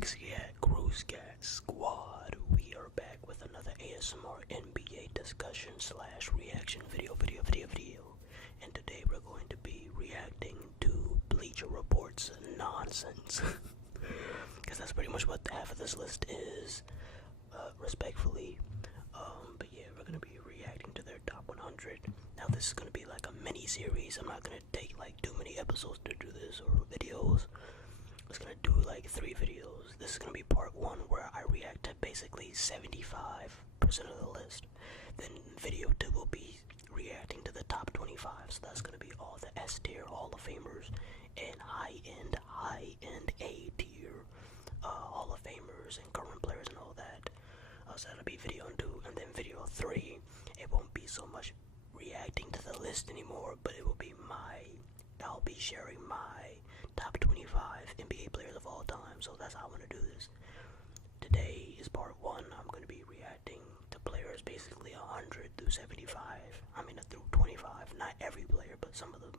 Cruise Gas Squad. We are back with another ASMR NBA discussion slash reaction video. And today we're going to be reacting to Bleacher Report's nonsense. Because that's pretty much what half of this list is, respectfully. But yeah, we're going to be reacting to their top 100. Now this is going to be like a mini series. I'm not going to take like too many episodes to do this or videos. I was gonna do like 3 videos. This is gonna be part 1 where I react to basically 75% of the list. Then video 2 will be reacting to the top 25. So that's gonna be all the S tier Hall of Famers and high end A tier Hall of Famers and current players and all that. So that'll be video 2, and then video 3. It won't be so much reacting to the list anymore, but it will be I'll be sharing my top 25 NBA players of all time, so that's how I want to do this. Today is part 1. I'm going to be reacting to players basically 100 through 75. Through 25. Not every player, but some of them.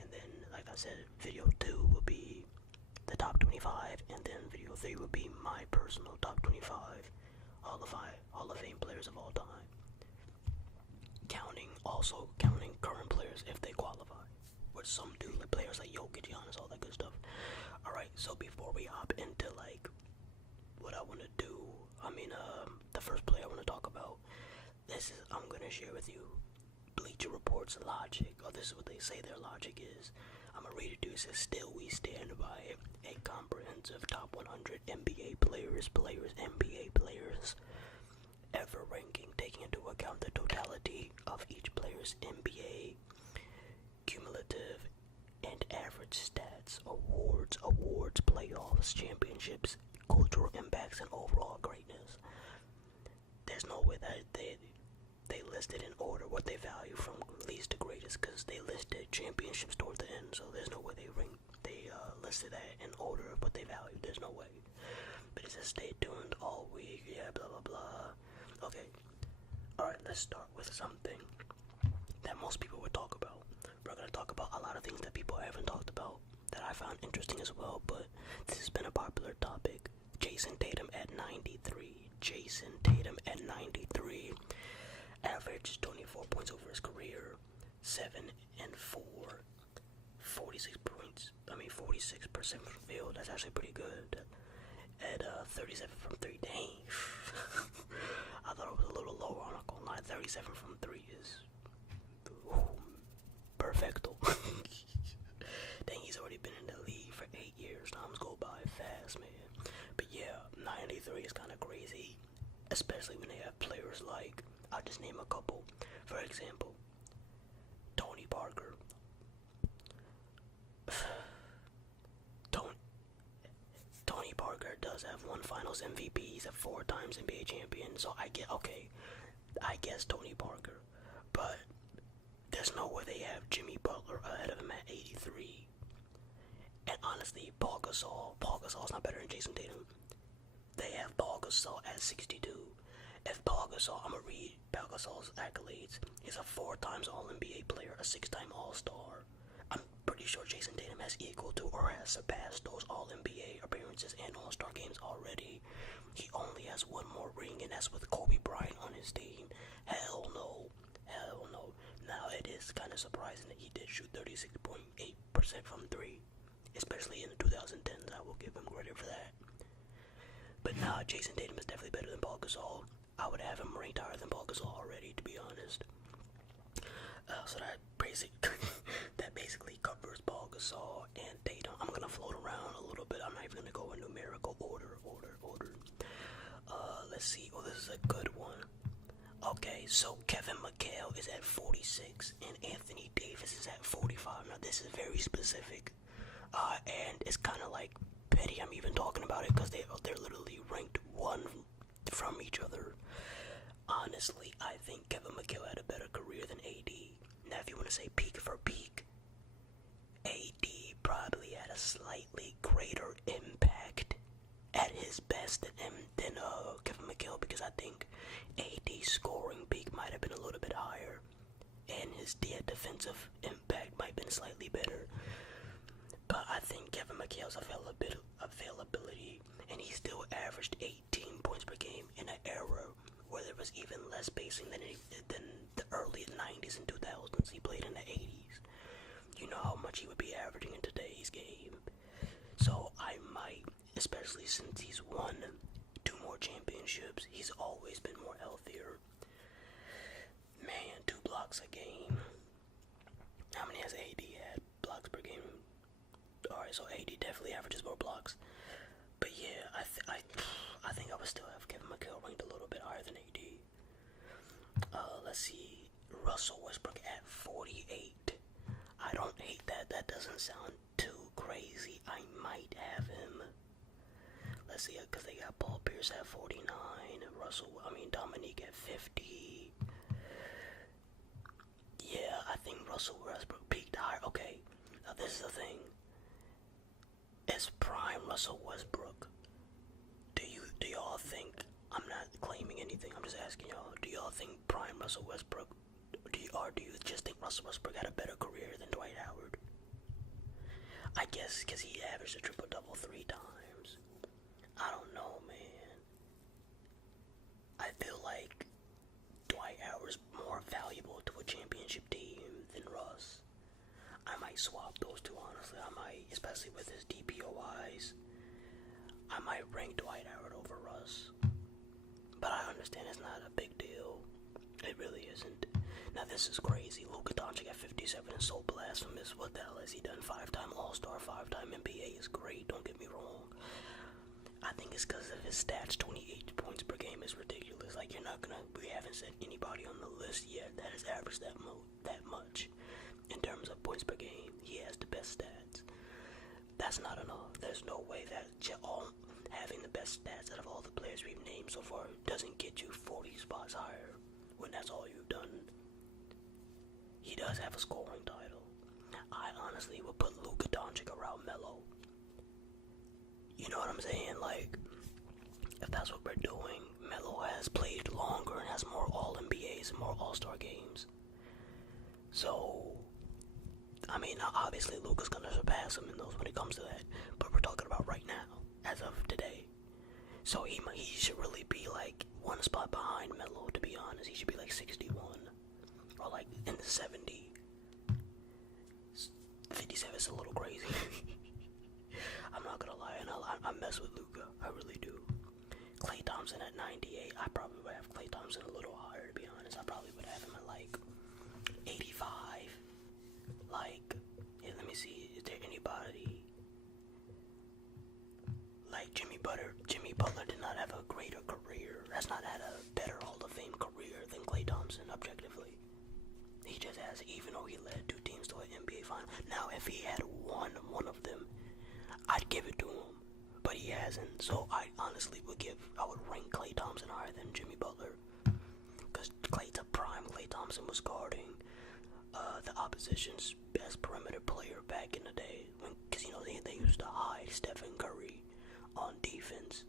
And then, like I said, video 2 will be the top 25, and then video 3 will be my personal top 25 Hall of Fame players of all time. Also counting current players if they qualify. Which some do, like players like Jokic, Giannis, all that good stuff. Alright, so before we hop into like what I want to do, the first player I want to talk about, I'm going to share with you Bleacher Report's logic, or this is what they say their logic is. I'm going to read it to you. It says, still we stand by a comprehensive top 100 NBA players, NBA players, ever ranking, taking into account the totality of each player's NBA cumulative and average stats, awards, playoffs, championships, cultural impacts, and overall greatness. There's no way that they listed in order what they value from least to greatest, because they listed championships toward the end, so there's no way they listed that in order of what they value. There's no way. But it says stay tuned all week, blah blah blah. Okay, alright, let's start with something that most people would talk about. We're going to talk about a lot of things that people haven't talked about that I found interesting as well, but this has been a popular topic. Jason Tatum at 93. Averaged 24 points over his career, 7 and 4, 46 points. 46% from the field. That's actually pretty good. At 37 from 3. Dang. I thought it was a little lower, I'm not gonna lie. 37 from 3 is perfecto. Dang, he's already been in the league for 8 years. Times go by fast, man. But yeah, 93 is kind of crazy, especially when they have players like, I'll just name a couple. For example, Tony Parker. Tony Parker does have 1 Finals MVP. He's a 4 times NBA champion. So I guess Tony Parker, but there's no way they have Jimmy Butler ahead of him at 83. And honestly, Paul Gasol's not better than Jason Tatum. They have Paul Gasol at 62. If Paul Gasol, I'm gonna read Paul Gasol's accolades. He's a 4 times All-NBA player, a 6-time All-Star. I'm pretty sure Jason Tatum has equal to or has surpassed those All-NBA appearances and All-Star games already. He only has 1 more ring, and that's with Kobe Bryant on his team. Hell no. Now, it is kind of surprising that he did shoot 36.8% from 3, especially in the 2010s. I will give him credit for that. But nah, Jason Tatum is definitely better than Paul Gasol. I would have him ranked higher than Paul Gasol already, to be honest. So that basically covers Paul Gasol and Tatum. I'm gonna float around a little bit. I'm not even gonna go in numerical order. Let's see. Oh, this is a good one. Okay, so Kevin McHale is at 46 and Anthony Davis is at 45. Now this is very specific, and it's kind of like petty I'm even talking about it, because they're literally ranked 1 from each other. Honestly, I think Kevin McHale had a better career than AD. Now if you want to say peak for peak, AD probably had a slightly greater impact at his best than Kevin McHale, because I think AD's scoring peak might have been a little bit higher, and his defensive impact might have been slightly better. But I think Kevin McHale's availability and especially since he's won 2 more championships. He's always been more healthier. Man, 2 blocks a game. How many has AD had blocks per game? Alright, so AD definitely averages more blocks. But yeah, I think I would still have Kevin McHale ranked a little bit higher than AD. Let's see. Russell Westbrook at 48. I don't hate that. That doesn't sound too crazy. I might have him. Let's see, because they got Paul Pierce at 49. Dominique at 50. Yeah, I think Russell Westbrook peaked higher. Okay, now this is the thing. Is prime Russell Westbrook? Do y'all think? I'm not claiming anything. I'm just asking y'all. Do y'all think prime Russell Westbrook? Do you just think Russell Westbrook had a better career than Dwight Howard? I guess because he averaged a triple-double 3 times. I don't know, man. I feel like Dwight Howard's more valuable to a championship team than Russ. I might swap those two, honestly. I might, especially with his DPOIs. I might rank Dwight Howard over Russ. But I understand it's not a big deal. It really isn't. Now this is crazy. Luka Doncic at 57 is so blasphemous. What the hell has he done? 5-time All-Star, 5-time NBA is great. Don't get me wrong. I think it's because of his stats. 28 points per game is ridiculous. Like we haven't said anybody on the list yet that has averaged that much in terms of points per game. He has the best stats. That's not enough. There's no way that having the best stats out of all the players we've named so far doesn't get you 40 spots higher when that's all you've done. He does have a scoring title. I honestly would put Luka Doncic around Melo. You know what I'm saying? Like, if that's what we're doing, Melo has played longer and has more All-NBAs and more All-Star games. So, I mean, obviously Luka's gonna surpass him in those when it comes to that. But we're talking about right now, as of today. So he should really be like 1 spot behind Melo, to be honest. He should be like 61. Or like in the 70. 57 is a little crazy. I'm not gonna lie, I mess with Luka. I really do. Klay Thompson at 98. I probably would have Klay Thompson a little higher, to be honest. I probably would have him at like 85. Like, yeah, let me see. Is there anybody like Jimmy Butler? Jimmy Butler did not have a greater career. Has not had a better Hall of Fame career than Klay Thompson, objectively. He just has, even though he led 2 teams to an NBA final. Now, if he had won one of them, I'd give it to him. But he hasn't. So I honestly I would rank Klay Thompson higher than Jimmy Butler. Because Klay Thompson was guarding the opposition's best perimeter player back in the day. Because, they used to hide Stephen Curry on defense.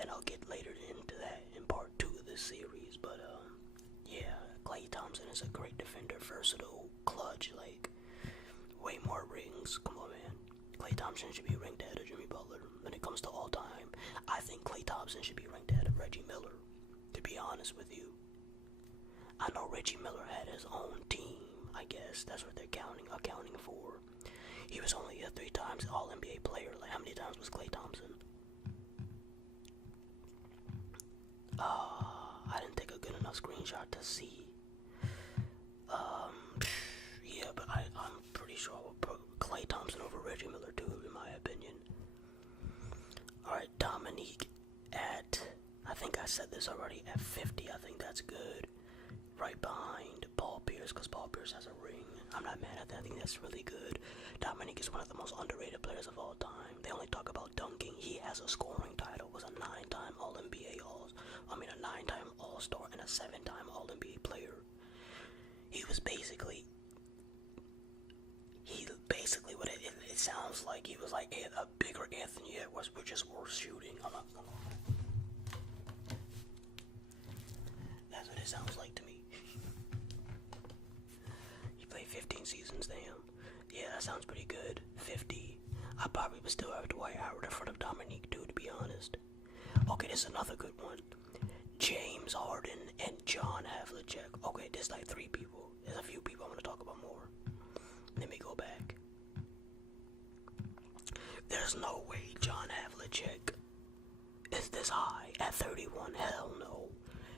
And I'll get later into that in part 2 of this series. But, yeah, Klay Thompson is a great defender, versatile, clutch, like, way more rings. Come on, man. Klay Thompson should be ranked ahead of Jimmy Butler when it comes to all time. I think Klay Thompson should be ranked ahead of Reggie Miller, to be honest with you. I know Reggie Miller had his own team, I guess. That's what they're accounting for. He was only a 3 times All-NBA player. Like, how many times was Klay Thompson? I didn't take a good enough screenshot to see. Yeah, but I'm pretty sure I would put Klay Thompson over Reggie Miller too, in my opinion. Alright, Dominique at, I think I said this already, at 50. I think that's good. Right behind Paul Pierce, because Paul Pierce has a ring. I'm not mad at that. I think that's really good. Dominique is one of the most underrated players of all time. They only talk about dunking. He has a scoring title. Was a 9-time All-NBA a 9-time All-Star and a 7-time All-NBA player. He basically what it sounds like. He was like a bigger Anthony Edwards, but just worse shooting. That's what it sounds like to me. He played 15 seasons, damn. Yeah, that sounds pretty good. 50. I probably would still have Dwight Howard in front of Dominique too, to be honest. Okay, this is another good one. James Harden and John Havlicek. Okay, there's like 3 people. There's a few people I'm going to talk about more. Let me go back. There's no way John Havlicek is this high at 31. Hell no.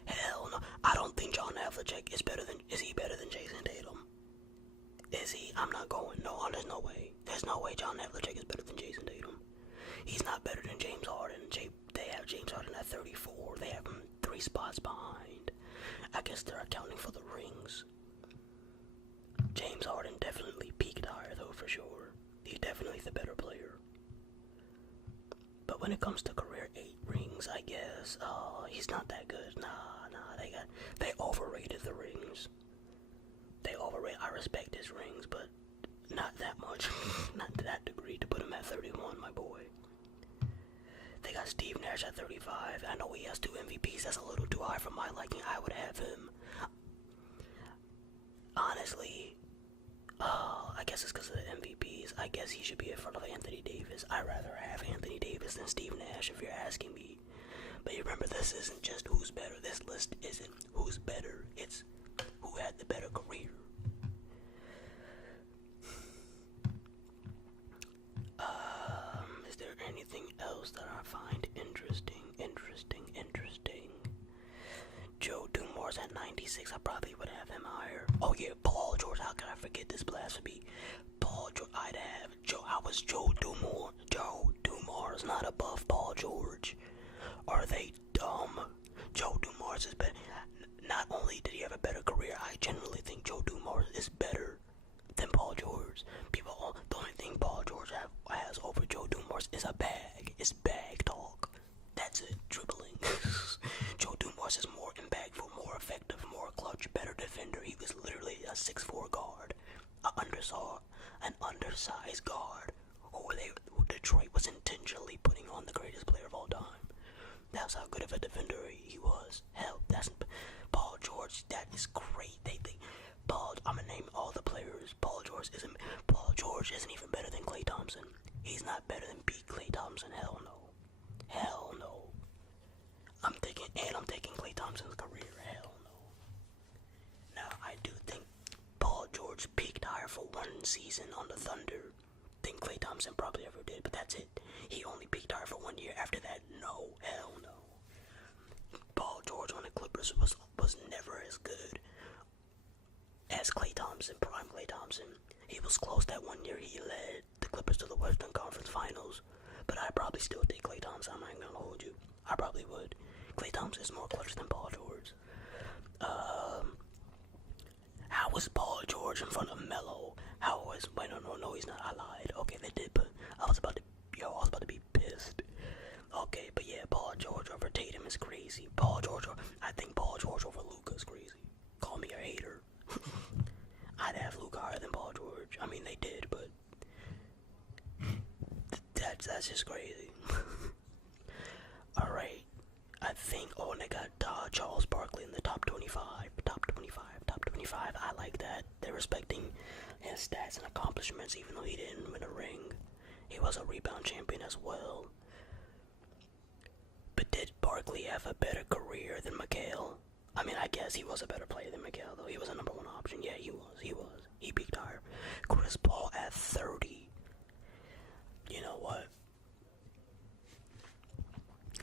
Hell no. I don't think John Havlicek is better than. Is he better than Jason Tatum? Is he? I'm not going. No, there's no way. There's no way John Havlicek is better than Jason Tatum. He's not better than James Harden. They have James Harden at 34. They have him 3 spots behind. I guess they're accounting for the rings. James Harden definitely peaked higher, though, for sure. He's definitely the better player. But when it comes to career 8 rings, I guess, he's not that good. Nah, they overrated the rings. I respect his rings, but not that much. Not to that degree to put him at 31, my boy. They got Steve Nash at 35. I know he has 2 MVPs. That's a little too high for my liking. I would have him. Honestly, I guess it's because of the MVPs. I guess he should be in front of Anthony Davis. I'd rather have Anthony Davis than Steve Nash, if you're asking me. But you remember, this isn't just who's better. This list isn't who's better. It's who had the better career. Is there anything else that I find interesting? Joe Dumars at 96. I probably would have him higher. Oh yeah, Paul George. How could I forget this blasphemy? Paul George. I'd have Joe. How was Joe Dumars? Joe Dumars not above Paul George? Are they dumb? Joe Dumars is better. Not only did he have a better career, I generally think Joe Dumars is better than Paul George. The only thing Paul George has over Joe Dumars is a bag. It's bag talk. That's it. Dribbling. Joe Dumars is more impactful, more effective, more clutch, better defender. He was literally a 6'4" guard, an undersized guard, who Detroit was intentionally putting on the greatest player of all time. That's how good of a defender he was. Hell, that's Paul George. That is great. They think I'm gonna name all the players. Paul George isn't even better than Klay Thompson. He's not better than peak Klay Thompson. Hell no. I'm taking Klay Thompson's career. Hell no. Now, I do think Paul George peaked higher for 1 season on the Thunder than Klay Thompson probably ever did, but that's it. He only peaked higher for 1 year. After that, no. Hell no. Paul George on the Clippers was never as good as Klay Thompson, prime Klay Thompson. He was close that 1 year. He led the Clippers to the Western Conference Finals, but I'd probably still take Klay Thompson. I'm not gonna hold you. I probably would. Klay Thompson is more clutch than Paul George. How was Paul George in front of Melo? No, he's not. I lied. Okay, they did, but I was about to be pissed. Okay, but yeah, Paul George over Tatum is crazy. I think Paul George over Luka is crazy. Call me a hater. I'd have Luka higher than Paul George. I mean, they did, but that's just crazy. Alright, I think, and they got Charles Barkley in the top 25. I like that. They're respecting his stats and accomplishments, even though he didn't win a ring. He was a rebound champion as well. But did Barkley have a better career than McHale? I mean, I guess he was a better player than McHale, though. He was a number 1 option. Yeah, he was. He peaked higher. Chris Paul at 30. You know what?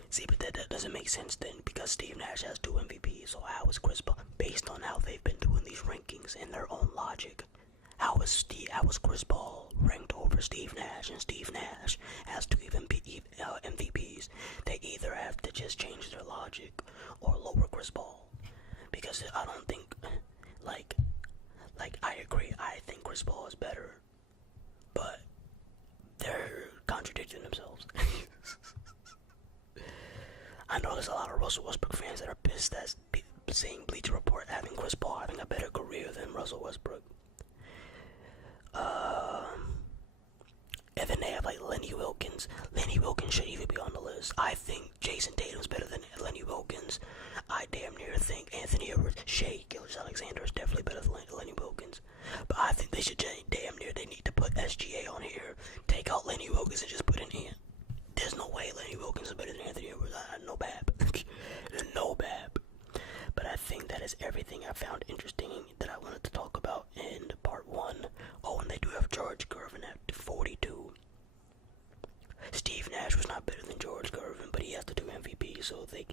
See, but that doesn't make sense then, because Steve Nash has 2 MVPs. So how is Chris Paul, based on how they've been doing these rankings in their own logic, how is Chris Paul ranked over Steve Nash, and Steve Nash has 2 MVPs? They either have to just change their logic or lower Chris Paul, because I don't think, like I agree. I think Chris Paul is better, but they're contradicting themselves. I know there's a lot of Russell Westbrook fans that are pissed at seeing Bleacher Report having Chris Paul having a better career than Russell Westbrook. And then they have like Lenny Wilkins. Lenny Wilkins should even be on the list. I think Jason Tatum's better than Lenny Wilkins. I damn near think Anthony Edwards, Shea Gilgeous-Alexander is definitely better than Lenny Wilkins. But I think they should they need to put SGA on here, take out Lenny Wilkins and just put in Ant. There's no way Lenny Wilkins is better than Anthony Edwards. No bab. No bab. But I think that is everything I found interesting that I wanted to talk about in part 1. Oh, and they do have George Gervin at 42. so they